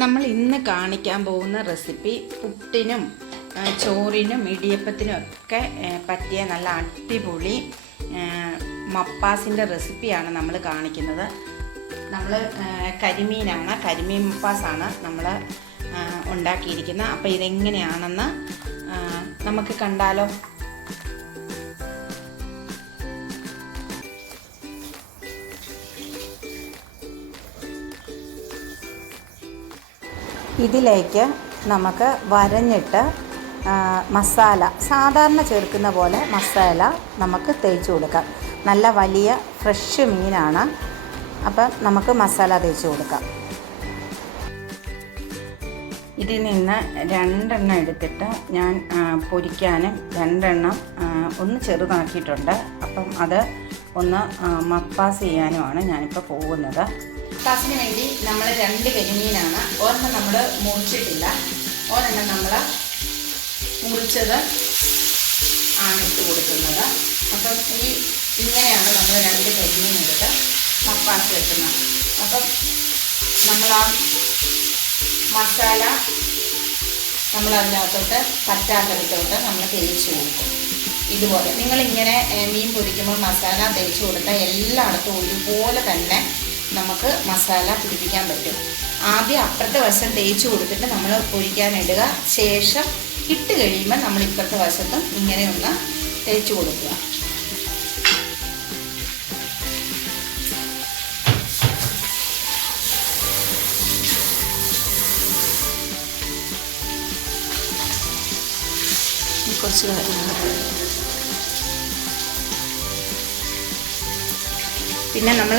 നമ്മൾ ഇന്ന് കാണിക്കാൻ പോകുന്ന റെസിപ്പി പുട്ടിനും ചോറിനും ഇടിയപ്പത്തിനും ഒക്കെ പറ്റിയ നല്ല അടിപൊളി മപ്പാസിൻ്റെ റെസിപ്പിയാണ് നമ്മൾ കാണിക്കുന്നത്. നമ്മൾ കരിമീനാണ്, കരിമീൻ മപ്പാസാണ് നമ്മൾ ഉണ്ടാക്കിയിരിക്കുന്നത്. അപ്പോൾ ഇതെങ്ങനെയാണെന്ന് നമുക്ക് കണ്ടാലോ. ഇതിലേക്ക് നമുക്ക് വരഞ്ഞിട്ട് മസാല സാധാരണ ചേർക്കുന്ന പോലെ മസാല നമുക്ക് തേച്ച് കൊടുക്കാം. നല്ല വലിയ ഫ്രഷ് മീനാണ്, അപ്പം നമുക്ക് മസാല തേച്ച് കൊടുക്കാം. ഇതിൽ നിന്ന് 2 എണ്ണം എടുത്തിട്ട് ഞാൻ പൊരിക്കാനും 2 എണ്ണം ഒന്ന് ചെറുതാക്കിയിട്ടുണ്ട്. അപ്പം അത് ഒന്ന് മപ്പാസ് ചെയ്യാനുമാണ് ഞാനിപ്പോൾ പോകുന്നത്. മപ്പാസിന് വേണ്ടി നമ്മൾ 2 കരിമീനാണ്. ഒരെണ്ണം നമ്മൾ മുറിച്ചിട്ടില്ല, ഒരെണ്ണം നമ്മൾ മുറിച്ചത് ആണ് ഇട്ട് കൊടുക്കുന്നത്. അപ്പം ഇങ്ങനെയാണ് നമ്മൾ 2 കരിമീൻ എടുത്ത് മപ്പാസ് വെക്കുന്നത്. അപ്പം നമ്മൾ ആ മസാല നമ്മളതിനകത്തോട്ട് പറ്റാത്തടുത്തോട്ട് നമ്മൾ തേച്ച് കൊടുക്കും. ഇതുപോലെ നിങ്ങളിങ്ങനെ മീൻ പൊരിക്കുമ്പോൾ മസാല തേച്ച് കൊടുത്താൽ എല്ലായിടത്തും ഒരുപോലെ തന്നെ നമുക്ക് മസാല പിടിപ്പിക്കാൻ പറ്റും. ആദ്യം അപ്പുറത്തെ വശം തേച്ച് കൊടുത്തിട്ട് നമ്മൾ പൊരിക്കാനിടുക. ശേഷം ഇട്ട് കഴിയുമ്പോൾ നമ്മൾ ഇപ്പുറത്തെ വശത്തും ഇങ്ങനെ ഒന്ന് തേച്ച് കൊടുക്കുക. കുറച്ച് കാര്യങ്ങൾ പിന്നെ നമ്മൾ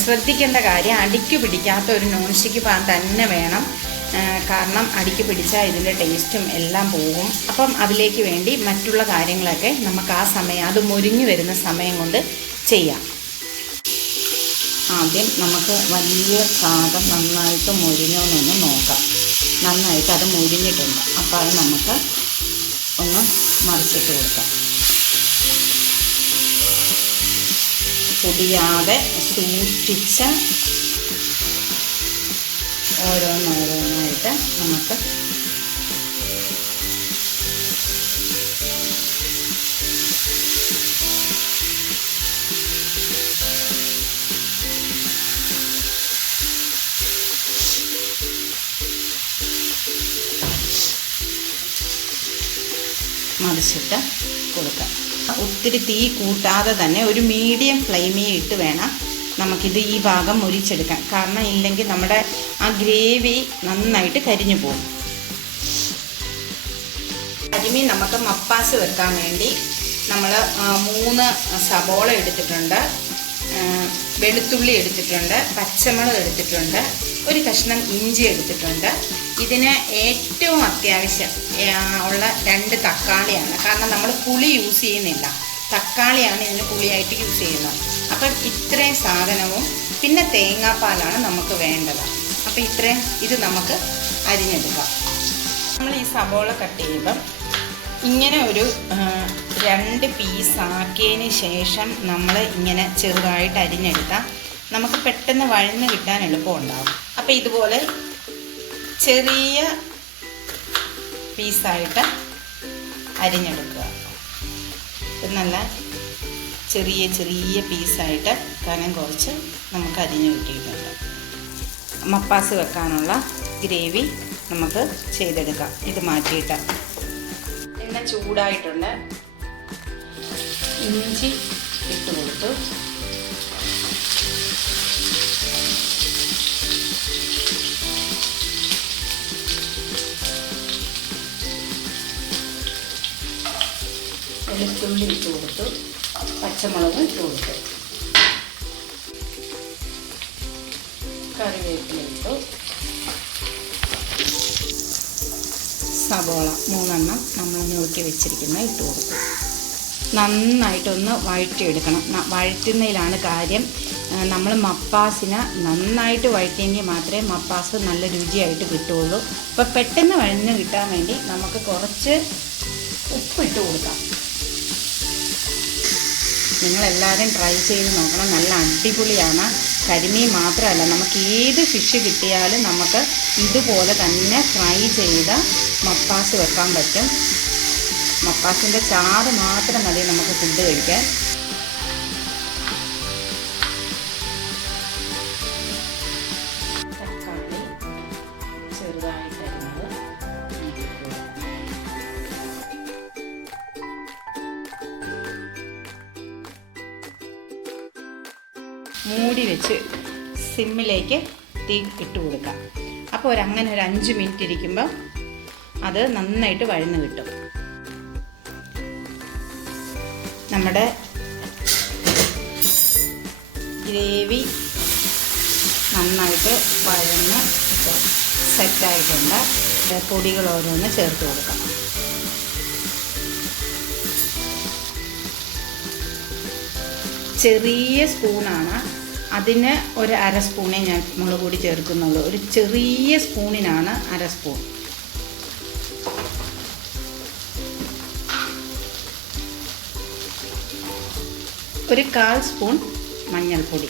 ശ്രദ്ധിക്കേണ്ട കാര്യം, അടിക്ക് പിടിക്കാത്ത ഒരു നോൺ സ്റ്റിക്ക് പാൻ തന്നെ വേണം. കാരണം അടിക്ക് പിടിച്ചാൽ ഇതിൻ്റെ ടേസ്റ്റും എല്ലാം പോകും. അപ്പം അതിലേക്ക് വേണ്ടി മറ്റുള്ള കാര്യങ്ങളൊക്കെ നമുക്ക് ആ സമയം, അത് മുരിഞ്ഞു വരുന്ന സമയം കൊണ്ട് ചെയ്യാം. ആദ്യം നമുക്ക് വലിയ ഭാഗം നന്നായിട്ട് മുരിഞ്ഞോന്നൊന്ന് നോക്കാം. നന്നായിട്ട് അത് മുരിഞ്ഞിട്ടുണ്ട്. അപ്പോൾ അത് നമുക്ക് ഒന്ന് മറിച്ചിട്ട് കൊടുക്കാം. പൊടിയാതെ സൂക്ഷിച്ച് ഓരോന്നോരോന്നായിട്ട് നമുക്ക് മറിച്ചിട്ട് കൊടുക്കാം. ഒത്തിരി തീ കൂട്ടാതെ തന്നെ ഒരു മീഡിയം ഫ്ലെയിമിൽ ഇട്ട് വേണം നമുക്കിത് ഈ ഭാഗം മുരിച്ചെടുക്കാൻ. കാരണം ഇല്ലെങ്കിൽ നമ്മുടെ ആ ഗ്രേവി നന്നായിട്ട് കരിഞ്ഞു പോകും. കരിമീൻ നമുക്ക് മപ്പാസ് വെക്കാൻ വേണ്ടി നമ്മൾ 3 സബോള എടുത്തിട്ടുണ്ട്, വെളുത്തുള്ളി എടുത്തിട്ടുണ്ട്, പച്ചമുളക് എടുത്തിട്ടുണ്ട്, ഒരു കഷ്ണം ഇഞ്ചി എടുത്തിട്ടുണ്ട്. ഇതിന് ഏറ്റവും അത്യാവശ്യം ഉള്ള 2 തക്കാളിയാണ്. കാരണം നമ്മൾ പുളി യൂസ് ചെയ്യുന്നില്ല, തക്കാളിയാണ് ഇതിന് പുളിയായിട്ട് യൂസ് ചെയ്യുന്നത്. അപ്പം ഇത്രയും സാധനവും പിന്നെ തേങ്ങാപ്പാലാണ് നമുക്ക് വേണ്ടത്. അപ്പം ഇത് നമുക്ക് അരിഞ്ഞെടുക്കാം. നമ്മൾ ഈ സബോള കട്ട് ചെയ്യുമ്പം ഇങ്ങനെ ഒരു 2 പീസാക്കിയതിന് ശേഷം നമ്മൾ ഇങ്ങനെ ചെറുതായിട്ട് അരിഞ്ഞെടുത്താൽ നമുക്ക് പെട്ടെന്ന് വഴന്ന് കിട്ടാൻ എളുപ്പമുണ്ടാകും. അപ്പോൾ ഇതുപോലെ ചെറിയ പീസായിട്ട് അരിഞ്ഞെടുക്കുക. നല്ല ചെറിയ ചെറിയ പീസായിട്ട് കനം കുറച്ച് നമുക്ക് അരിഞ്ഞ് കിട്ടിയിട്ടുണ്ട്. മപ്പാസ് വെക്കാനുള്ള ഗ്രേവി നമുക്ക് ചെയ്തെടുക്കാം. ഇത് മാറ്റിയിട്ട് എണ്ണ ചൂടായിട്ടുണ്ട്. ഇഞ്ചി ഇട്ട് കൊടുത്തു. വെളുത്തുള്ളി ഇട്ട് കൊടുത്തു, പച്ചമുളകും ഇട്ട് കൊടുത്തു, കറിവേപ്പില ഇട്ടു, സബോള 3 എണ്ണം നമ്മൾ ഞുറുക്കി വെച്ചിരിക്കുന്ന ഇട്ട് കൊടുത്തു. നന്നായിട്ടൊന്ന് വഴറ്റിയെടുക്കണം. വഴറ്റുന്നതിലാണ് കാര്യം. നമ്മൾ മപ്പാസിന് നന്നായിട്ട് വഴറ്റിയെങ്കിൽ മാത്രമേ മപ്പാസ് നല്ല രുചിയായിട്ട് കിട്ടുകയുള്ളൂ. അപ്പോൾ പെട്ടെന്ന് വഴഞ്ഞ് കിട്ടാൻ വേണ്ടി നമുക്ക് കുറച്ച് ഉപ്പിട്ട് കൊടുക്കാം. നിങ്ങളെല്ലാവരും ട്രൈ ചെയ്ത് നോക്കണം. നല്ല അടിപൊളിയാണ്. കരിമീൻ മാത്രമല്ല, നമുക്ക് ഏത് ഫിഷ് കിട്ടിയാലും നമുക്ക് ഇതുപോലെ തന്നെ ഫ്രൈ ചെയ്ത മപ്പാസ് വെക്കാൻ പറ്റും. മപ്പാസിൻ്റെ ചാറ് മാത്രം മതി നമുക്ക് ഫുഡ് കഴിക്കാൻ. തക്കാളി ചെറുതായിട്ട് അരിഞ്ഞത്, മൂടി വെച്ച് സിമ്മിലേക്ക് തീ ഇട്ട് കൊടുക്കാം. അപ്പോൾ അങ്ങനെ ഒരു 5 മിനിറ്റ് ഇരിക്കുമ്പോൾ അത് നന്നായിട്ട് വഴന്ന് കിട്ടും. നമ്മുടെ ഗ്രേവി നന്നായിട്ട് വഴന്ന് സെറ്റായിട്ടുണ്ട്. പൊടികൾ ഓരോന്ന് ചേർത്ത് കൊടുക്കാം. ചെറിയ സ്പൂണാണ്, അതിന് ഒരു 1/2 സ്പൂണേ ഞാൻ മുളക് പൊടി ചേർക്കുന്നുള്ളൂ. ഒരു ചെറിയ സ്പൂണിനാണ് 1/2 സ്പൂൺ. ഒരു 1/4 സ്പൂൺ മഞ്ഞൾപ്പൊടി.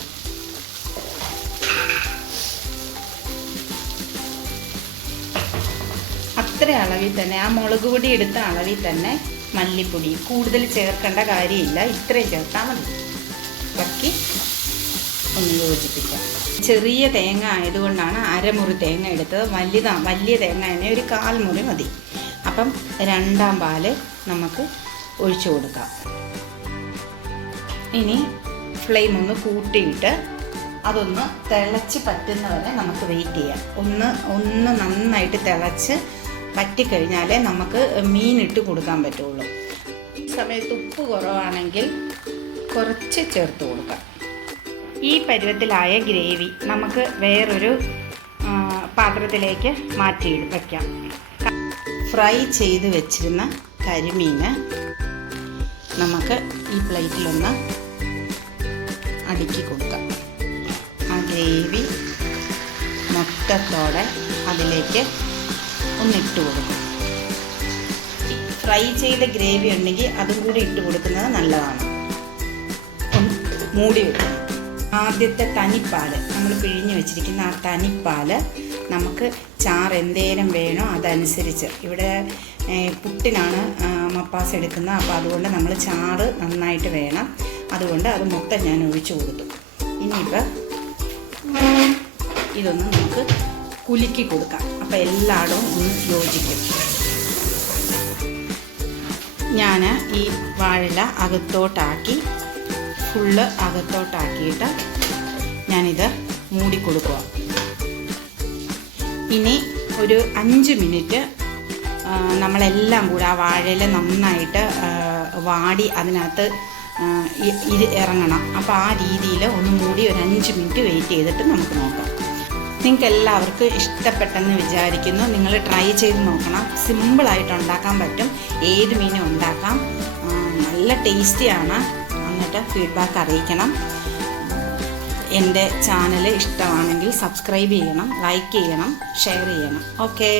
അത്ര അളവിൽ തന്നെ, ആ മുളക് പൊടി എടുത്ത അളവിൽ തന്നെ മല്ലിപ്പൊടി കൂടുതൽ ചേർക്കേണ്ട കാര്യമില്ല, ഇത്രയും ചേർത്താൽ മതി. ഇറക്കി ഒന്ന് യോജിപ്പിക്കാം. ചെറിയ തേങ്ങ ആയതുകൊണ്ടാണ് 1/2 മുറി തേങ്ങ എടുത്തത്. വലിയ തേങ്ങ തന്നെ ഒരു 1/4 മുറി മതി. അപ്പം 2ാം പാല് നമുക്ക് ഒഴിച്ചു കൊടുക്കാം. ഇനി ഫ്ലെയിം ഒന്ന് കൂട്ടിയിട്ട് അതൊന്ന് തിളച്ച് പറ്റുന്നവരെ നമുക്ക് വെയിറ്റ് ചെയ്യാം. ഒന്ന് നന്നായിട്ട് തിളച്ച് പറ്റിക്കഴിഞ്ഞാലേ നമുക്ക് മീനിട്ട് കൊടുക്കാൻ പറ്റുള്ളൂ. ഈ സമയത്ത് ഉപ്പ് കുറവാണെങ്കിൽ കുറച്ച് ചേർത്ത് കൊടുക്കാം. ഈ പരുവത്തിലായ ഗ്രേവി നമുക്ക് വേറൊരു പാത്രത്തിലേക്ക് മാറ്റി വയ്ക്കാം. ഫ്രൈ ചെയ്ത് വെച്ചിരുന്ന കരിമീന് നമുക്ക് ഈ പ്ലേറ്റിലൊന്ന് അടുക്കി കൊടുക്കാം. ആ ഗ്രേവി മൊത്തത്തോടെ അതിലേക്ക് ഒന്നിട്ട് കൊടുക്കും. ഫ്രൈ ചെയ്ത ഗ്രേവി ഉണ്ടെങ്കിൽ അതും കൂടി ഇട്ട് കൊടുക്കുന്നത് നല്ലതാണ്. മൂടി വെക്കണം. ആദ്യത്തെ തനിപ്പാൽ നമ്മൾ പിഴിഞ്ഞ് വെച്ചിരിക്കുന്ന ആ തനിപ്പാൽ നമുക്ക് ചാറ് എന്തേരം വേണോ അതനുസരിച്ച്, ഇവിടെ പുട്ടിനാണ് മപ്പാസ് എടുക്കുന്നത്, അപ്പോൾ അതുകൊണ്ട് നമ്മൾ ചാറ് നന്നായിട്ട് വേണം. അതുകൊണ്ട് അത് മൊത്തം ഞാൻ ഒഴിച്ചു കൊടുത്തു. ഇനിയിപ്പോൾ ഇതൊന്ന് നമുക്ക് കുലുക്കി കൊടുക്കാം. അപ്പോൾ എല്ലായിടവും ഒന്ന് യോജിക്കും. ഞാൻ ഈ വാഴയില അകത്തോട്ടാക്കി, ഫുള്ള് അകത്തോട്ടാക്കിയിട്ട് ഞാനിത് മൂടിക്കൊടുക്കുക. ഇനി ഒരു 5 മിനിറ്റ് നമ്മളെല്ലാം കൂടെ ആ വാഴയില നന്നായിട്ട് വാടി അതിനകത്ത് ഇറങ്ങണം. അപ്പോൾ ആ രീതിയിൽ ഒന്ന് മൂടി ഒരു 5 മിനിറ്റ് വെയിറ്റ് ചെയ്തിട്ട് നമുക്ക് നോക്കാം. നിങ്ങൾക്ക് എല്ലാവർക്കും ഇഷ്ടപ്പെട്ടെന്ന് വിചാരിക്കുന്നു. നിങ്ങൾ ട്രൈ ചെയ്ത് നോക്കണം. സിമ്പിളായിട്ട് ഉണ്ടാക്കാൻ പറ്റും. ഏത് മീനും ഉണ്ടാക്കാം. നല്ല ടേസ്റ്റിയാണ്. എന്നിട്ട് ഫീഡ്ബാക്ക് അറിയിക്കണം. എൻ്റെ ചാനൽ ഇഷ്ടമാണെങ്കിൽ സബ്സ്ക്രൈബ് ചെയ്യണം, ലൈക്ക് ചെയ്യണം, ഷെയർ ചെയ്യണം. ഓക്കേ.